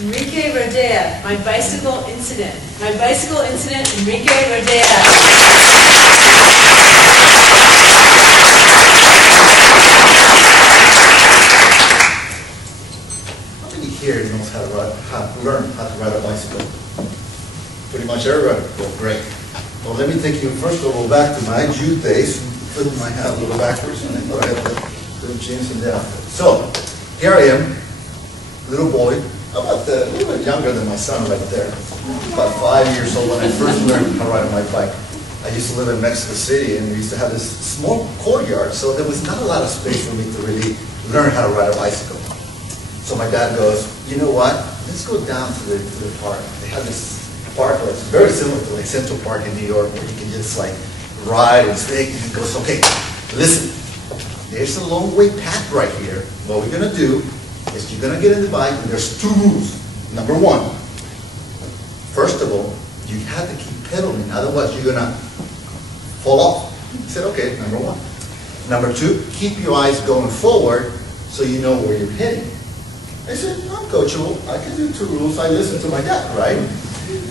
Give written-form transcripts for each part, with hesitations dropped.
Enrique Rodea, my bicycle incident. My bicycle incident, Enrique Rodea. How many here knows how to learn how to ride a bicycle? Pretty much everybody. Well, great. Well, let me take you first of all back to my youth days. Put my hat a little backwards, and I thought I had the little jeans and the outfit. So, here I am, little boy, about a little bit younger than my son right there. About 5 years old when I first learned how to ride my bike. I used to live in Mexico City, and we used to have this small courtyard, so there was not a lot of space for me to really learn how to ride a bicycle. So my dad goes, you know what? Let's go down to the park. They have this park that's very similar to like Central Park in New York, where you can just like ride and speak. And he goes, okay, listen, there's a long way path right here. What we're gonna do is you're gonna get in the bike, and there's 2 rules. Number 1, first of all, you have to keep pedaling, otherwise you're gonna fall off. I said, okay, number 1. Number 2, keep your eyes going forward so you know where you're heading. I said, I'm coachable. I can do 2 rules. I listen to my dad, right?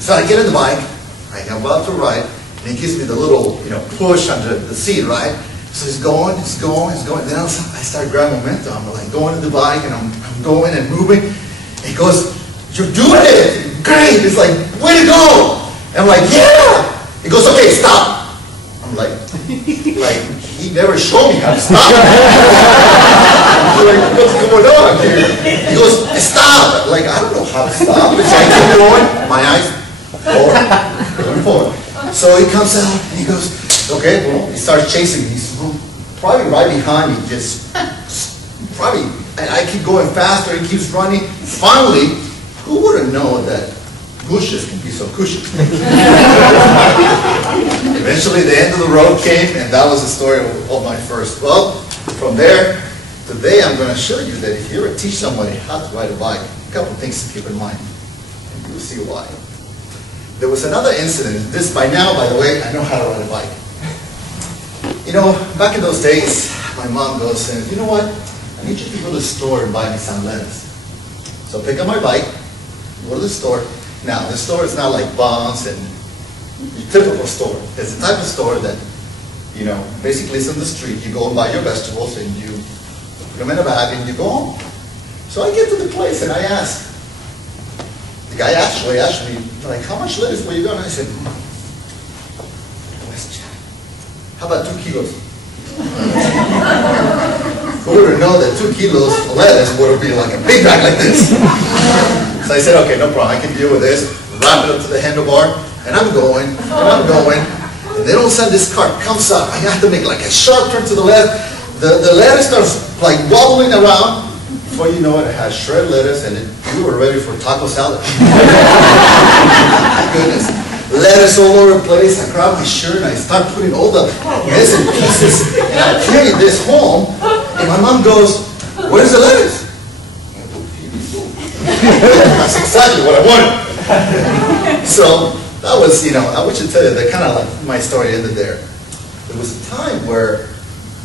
So I get in the bike, I'm about to ride, and he gives me the little, push under the seat, right? So he's going. Then I start grabbing momentum. I'm like going to the bike, and I'm going and moving. And he goes, you're doing it! Great! It's like, way to go! And I'm like, yeah! He goes, okay, stop! I'm like he never showed me how to stop. I'm like, what's going on here? He goes, stop! Like, I don't know how to stop. So I keep going, my eyes forward. So he comes out and he goes, okay, well, he starts chasing me. He's probably right behind me, and I keep going faster, he keeps running. Finally, who would have known that bushes can be so cushy? Eventually, the end of the road came, and that was the story of my first. Well, from there, today I'm going to show you that if you ever teach somebody how to ride a bike, a couple of things to keep in mind, and you'll see why. There was another incident. This, by now, by the way, I know how to ride a bike. Back in those days, my mom goes, and you know what? I need you to go to the store and buy me some lettuce. So pick up my bike, go to the store. Now, the store is not like Bonds and your typical store. It's the type of store that, basically it's on the street. You go and buy your vegetables, and you put them in a bag, and you go home. So I get to the place, and I ask. The guy actually asked me, like, how much lettuce were you going to? I said, how about 2 kilos? Who would have known that 2 kilos of lettuce would have been like a big bag like this? So I said, okay, no problem. I can deal with this. Wrap it up to the handlebar, and I'm going. And then all of a sudden this cart comes up. I have to make like a sharp turn to the left. The lettuce starts like wobbling around. Before you know it, it has shredded lettuce, and we were ready for taco salad. My goodness. Lettuce all over the place. I grab my shirt and I start putting all the missing pieces, and I carry this home, and my mom goes, where's the lettuce? That's exactly what I wanted. So that was, I wish to tell you that kind of like my story ended there. There was a time where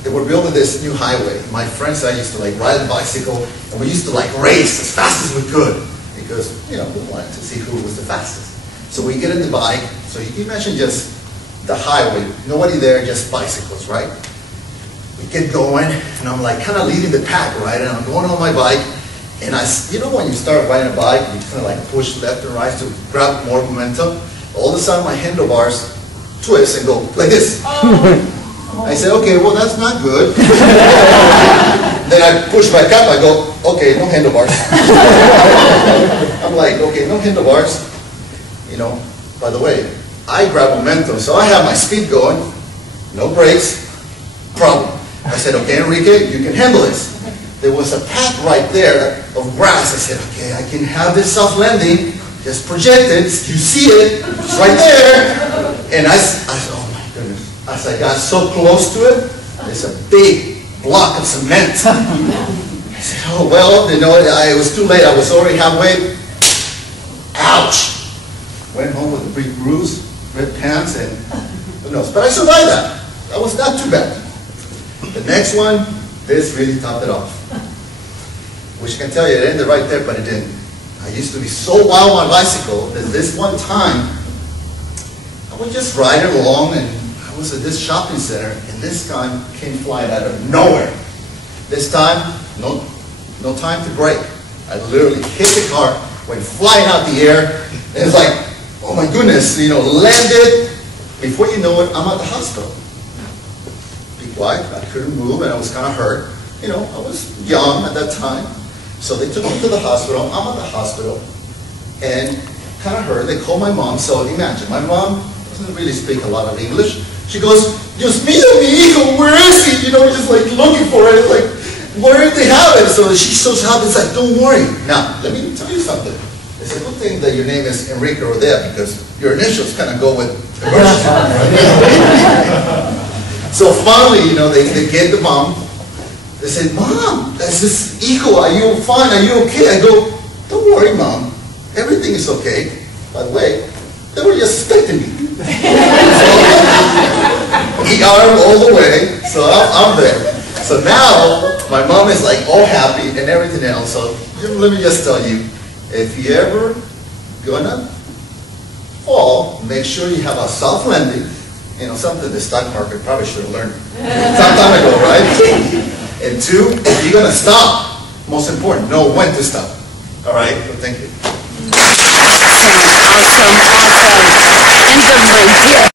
they were building this new highway. My friends and I used to like ride a bicycle, and we used to like race as fast as we could because, we wanted to see who was the fastest. So we get in the bike, so you can imagine just the highway, nobody there, just bicycles, right? We get going, and I'm like kind of leading the pack, right? And I'm going on my bike, and when you start riding a bike, you kind of like push left and right to grab more momentum. All of a sudden my handlebars twist and go like this. I said, okay, well that's not good. Then I push back up, I go, okay, no handlebars. I'm like, okay, no handlebars. By the way, I grab momentum, so I have my speed going, no brakes, problem. I said, okay, Enrique, you can handle this. There was a path right there of grass. I said, okay, I can have this soft landing, just project it, you see it, it's right there. And I said, oh my goodness. As I got so close to it, there's a big block of cement. I said, oh, well, it was too late. I was already halfway. Ouch. Went home with a big bruise, red pants, and who knows. But I survived that. That was not too bad. The next one, this really topped it off. Which I can tell you, it ended right there, but it didn't. I I used to be so wild on my bicycle that this one time, I would just ride it along, and I was at this shopping center, and this guy came flying out of nowhere. This time, no time to brake. I literally hit the car, went flying out the air, and it's like, oh my goodness, landed. Before you know it, I'm at the hospital. Be quiet, I couldn't move, and I was kind of hurt. I was young at that time. So they took me to the hospital. I'm at the hospital, and kind of hurt. They called my mom. So imagine, my mom doesn't really speak a lot of English. She goes, Dios mío, mi hijo, where is he? Just like looking for it. Like, where did they have it? So she's so happy. It's like, don't worry. Now, let me tell you something. It's a good thing that your name is Enrique Rodea, because your initials kind of go with emergency. So finally, they get the mom. They said, Mom, this is hijo, are you fine? Are you okay? I go, don't worry, Mom. Everything is okay. By the way, they were just expecting me. ER all the way, so I'm there. So now, my mom is like all happy and everything else. So let me just tell you, if you ever gonna fall, make sure you have a soft landing. Something the stock market probably should have learned some time ago, right? And two, if you're gonna stop, most important, know when to stop. All right, well, thank you. Awesome. And the Rodea